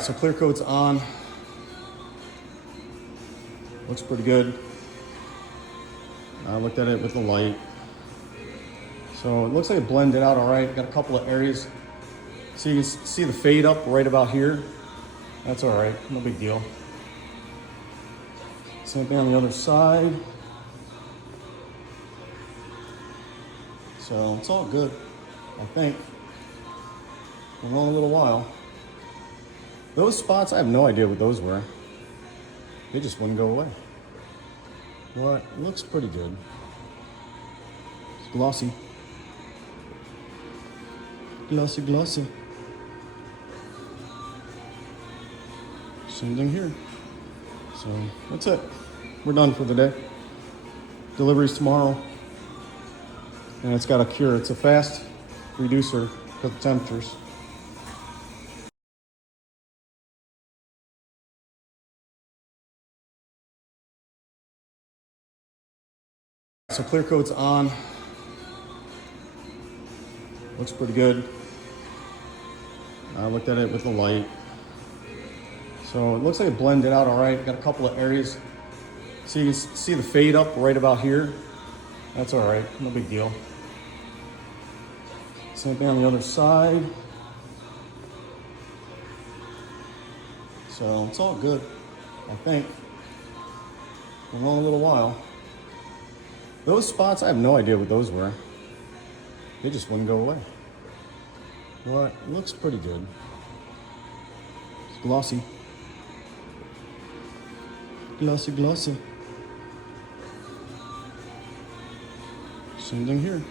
So clear coat's on. Looks pretty good. I looked at it with the light. So it looks like it blended out all right. Got a couple of areas. So you can see the fade up right about here. That's all right, no big deal. Same thing on the other side. So it's all good, I think. Been on a little while. Those spots, I have no idea what those were. They just wouldn't go away. But it looks pretty good. It's glossy. Glossy, glossy. Same thing here. So that's it. We're done for the day. Delivery's tomorrow. And it's got a cure. It's a fast reducer of the temperatures. So clear coat's on. Looks pretty good. I looked at it with the light. So it looks like it blended out all right. Got a couple of areas. So you can see the fade up right about here. That's all right, no big deal. Same thing on the other side. So it's all good, I think. Been on a little while. Those spots, I have no idea what those were. They just wouldn't go away. But it looks pretty good. It's glossy. Glossy, glossy. Same thing here.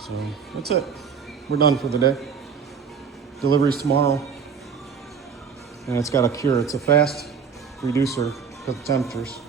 So that's it. We're done for the day. Delivery's tomorrow. And it's got a cure. It's a fast reducer of the temperatures.